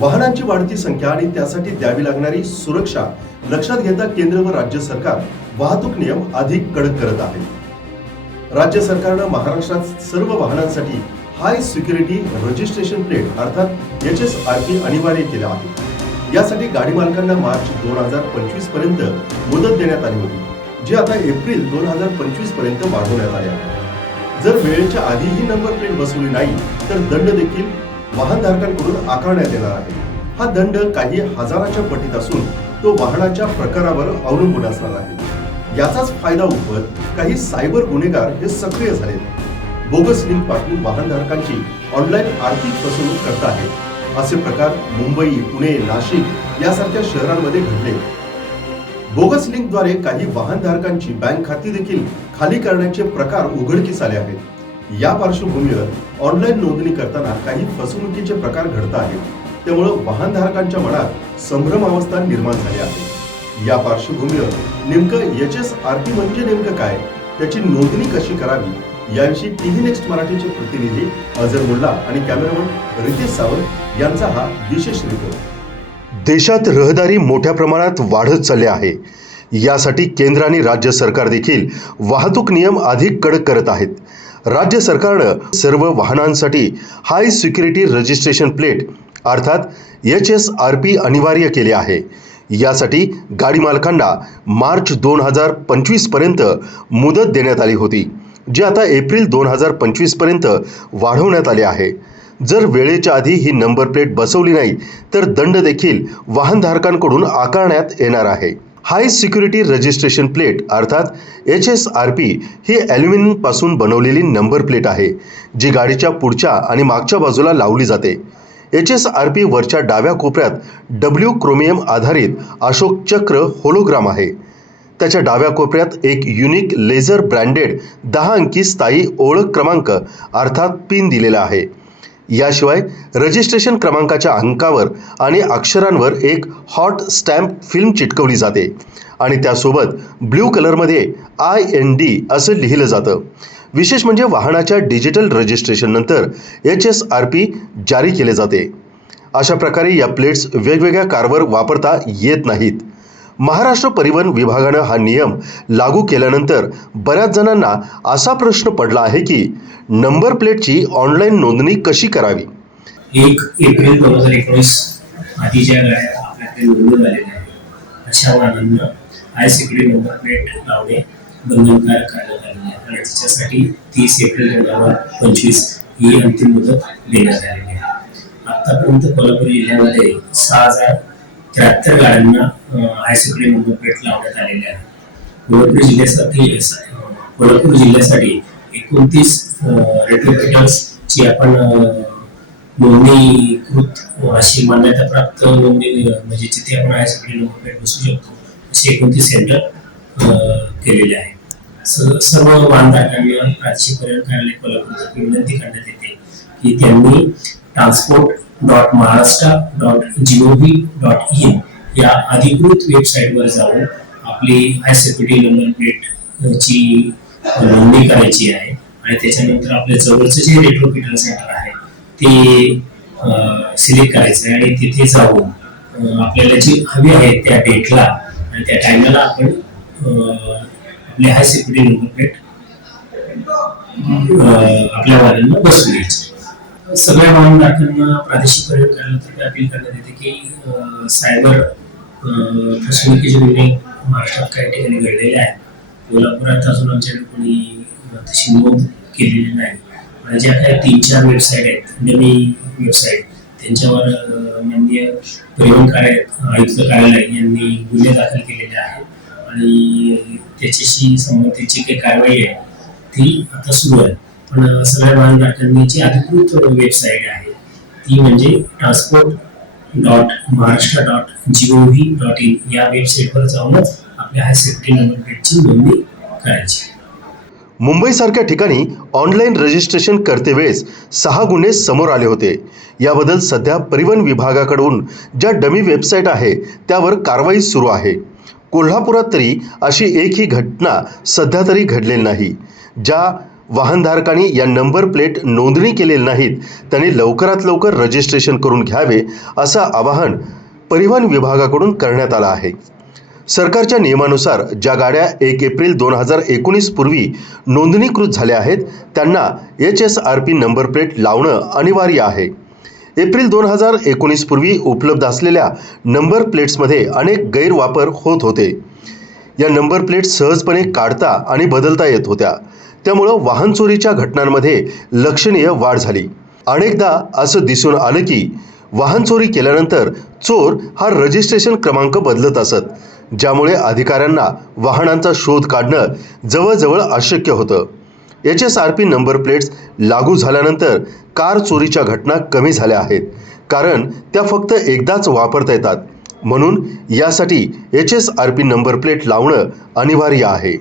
वाहनांची वाढती संख्या आणि त्यासाठी द्यावी लागणारी सुरक्षा लक्षात घेता केंद्र व राज्य सरकार वाहतूक नियम अधिक कडक करत आहे। राज्य सरकारने महाराष्ट्रात सर्व वाहनांसाठी हाय सिक्युरिटी रजिस्ट्रेशन प्लेट अर्थात HSRP अनिवार्य केले आहे। यासाठी गाडी मालकांना मार्च 2025 पर्यंत मुदत देण्यात आली होती, जी आता एप्रिल 2025 पर्यंत वाढवण्यात आली आहे। जर वेळेच्या आधी ही नंबर प्लेट बसवली नाही तर दंड देखील वाहनधारकांकडून आकारण्यात येणार आहे। हा दंड काही हजाराच्या पटीत असून तो वाहनाच्या प्रकारावर अवलंबून असणार आहे। याचाच फायदा उठवत काही सायबर गुन्हेगार हे सक्रिय झालेत। बोगस लिंक पाठवून वाहनधारकांची ऑनलाईन आर्थिक फसवणूक करत आहेत। असे प्रकार मुंबई, पुणे, नाशिक यासारख्या शहरांमध्ये घडले। बोगस लिंकद्वारे काही वाहनधारकांची बँक खाती देखील खाली करण्याचे प्रकार उघडकीस आले आहेत। या पार्श्वभूमीवर ऑनलाईन नोंदणी करताना काही फसवणुकीचे प्रकार घडत आहेत, त्यामुळे वाहनधारकांच्या मनात संभ्रमावस्था निर्माण झाली आहे। या पार्श्वभूमीवर नेमकं HSRP म्हणजे नेमकं काय, त्याची नोंदणी कशी करावी याविषयी टीव्ही नेक्स्ट मराठीचे प्रतिनिधी अजर मुल्ला आणि कॅमेरामन रितेश सावंत यांचा हा विशेष रिपोर्ट। देशात रहदारी मोठ्या प्रमाणात वाढत चालली आहे। यासाठी केंद्र आणि राज्य सरकार देखील वाहतूक नियम अधिक कडक करत आहेत। राज्य सरकारने सर्व वाहनांसाठी हाय सिक्युरिटी रजिस्ट्रेशन प्लेट अर्थात HSRP अनिवार्य केले आहे। यासाठी गाडी मालकांना मार्च 2025 पर्यंत मुदत देण्यात आली होती, जी आता एप्रिल 2025 पर्यंत वाढवण्यात आली आहे। जर वेळेच्या आधी ही नंबर प्लेट बसवली नाही तर दंड देखील वाहनधारकांकडून आकारण्यात येणार आहे। हाय सिक्युरिटी रजिस्ट्रेशन प्लेट अर्थात HSRP ही ॲल्युमिनियम पासून बनवलेली नंबर प्लेट आहे, जी गाडीच्या पुढच्या आणि मागच्या बाजूला लावली जाते। HSRP वरच्या डाव्या कोपऱ्यात W क्रोमियम आधारित अशोक चक्र होलोग्राम आहे। त्याच्या डाव्या कोपऱ्यात एक युनिक लेझर ब्रँडेड 10 अंकी स्थायी ओळख क्रमांक अर्थात पिन दिलेला आहे। याशिवाय रजिस्ट्रेशन क्रमांकाच्या अंकावर आणि अक्षरांवर एक हॉट स्टॅम्प फिल्म चिटकवली जाते आणि त्यासोबत ब्ल्यू कलरमध्ये IND असं लिहिलं जातं। विशेष म्हणजे वाहनाच्या डिजिटल रजिस्ट्रेशन नंतर HSRP जारी केले जाते। अशा प्रकारे या प्लेट्स वेगवेगळ्या कारवर वापरता येत नाहीत। महाराष्ट्र परिवहन विभागाने हा नियम लागू केल्यानंतर बऱ्याच जणांना असा प्रश्न पडला आहे की नंबर प्लेटची ऑनलाईन नोंदणी कशी करावी। 1 एप्रिल 2019 आधी ज्या गाड्या आपल्याकडे नोंदणी झालेल्या आहेत अशा वाहनांना हाय सिक्युरिटी नंबर प्लेट लावणे बंधनकारक करण्यात आले आहे आणि त्याच्यासाठी 30 एप्रिल 2025 ही अंतिम मुदत देण्यात आलेली आहे। आतापर्यंत कोल्हापूर जिल्ह्यामध्ये 6073 गाड्यांना हाय सिक्युरिटी नंबर प्लेट लावण्यात आलेल्या आहे। कोल्हापूर जिल्ह्यासाठी 29 रेट्रोफिटर्सची आपण नोंदणीकृत अशी मान्यता प्राप्त नोंदणी म्हणजे जिथे आपण हाय सिक्युरिटी नंबर प्लेट बसू शकतो असे 29 सेंटर केलेले आहे। सर्व वाहनधारकांना प्रादेशिक परिवहन कार्यालय कोल्हापूरतर्फे विनंती करण्यात येते की त्यांनी transport.maharashtra.gov.in या अधिकृत वेबसाईटवर जाऊन आपली हाय सिक्युरिटी नंबर प्लेटची नोंदणी करायची आहे आणि त्याच्यानंतर आपल्या जवळचं जे रेट्रोफिटर सेंटर आहे ते सिलेक्ट करायचं आहे आणि तिथे जाऊन आपल्याला जी हवी आहे त्या डेटला आणि त्या टाइमला आपण आपली हाय सिक्युरिटी नंबर प्लेट आपल्या वाहनांना बसवून द्यायची। सगळ्या वाहनधारकांना प्रादेशिक परिवहन कार्यालयातर्फे अपील करण्यात येते की सायबर फसवणुकीचे गुन्हे महाराष्ट्रात काही ठिकाणी घडलेले आहेत। कोल्हापुरात अजून आमच्याकडे कोणी तशी नोंद केलेली नाही आणि ज्या काही 3-4 वेबसाईट आहेत डमी वेबसाईट त्यांच्यावर माननीय परिवहन आयुक्त कार्यालय यांनी गुन्हे दाखल केलेले आहेत आणि त्याच्याशी संबंधित जी काही कारवाई आहे ती आता सुरू आहे। पण सगळ्या वाहनधारकांनी जी अधिकृत वेबसाईट आहे ती म्हणजे transport.maharashtra.gov.in या वेबसाईटवर जाऊनच आपल्या हाय सिक्युरिटी नंबर प्लेटची नोंदणी करायची। मुंबईसारख्या ठिकाणी ऑनलाईन रजिस्ट्रेशन करते वेळेस 6 गुन्हे समोर आले होते। याबद्दल सध्या परिवहन विभागाकडून ज्या डमी वेबसाईट आहे त्यावर कारवाई सुरू आहे। कोल्हापुरात तरी अशी एकही घटना सध्या तरी घडलेली नाही। ज्या वाहनधारकांनी या नंबर प्लेट नोंदणी केलेली नाहीत त्यांनी लवकरात लवकर रजिस्ट्रेशन करून घ्यावे असं आवाहन परिवहन विभागाकडून करण्यात आलं आहे। सरकारच्या नियमानुसार ज्या गाड्या 1 एप्रिल 2019 पूर्वी नोंदणीकृत झाल्या आहेत त्यांना HSRP नंबर प्लेट लावणं अनिवार्य आहे। एप्रिल 2019 पूर्वी उपलब्ध असलेल्या नंबर प्लेट्समध्ये अनेक गैरवापर होत होते। या नंबर प्लेट सहजपणे काढता आणि बदलता येत होत्या, त्यामुळं वाहन चोरीच्या घटनांमध्ये लक्षणीय वाढ झाली। अनेकदा असं दिसून आलं की वाहन चोरी केल्यानंतर चोर हा रजिस्ट्रेशन क्रमांक बदलत असत, ज्यामुळे अधिकाऱ्यांना वाहनांचा शोध काढणं जवळजवळ अशक्य होतं। HSRP नंबर प्लेट्स लागू झाल्यानंतर कार चोरीच्या घटना कमी झाल्या आहेत, कारण त्या फक्त एकदाच वापरता येतात। म्हणून यासाठी HSRP नंबर प्लेट लावणं अनिवार्य आहे।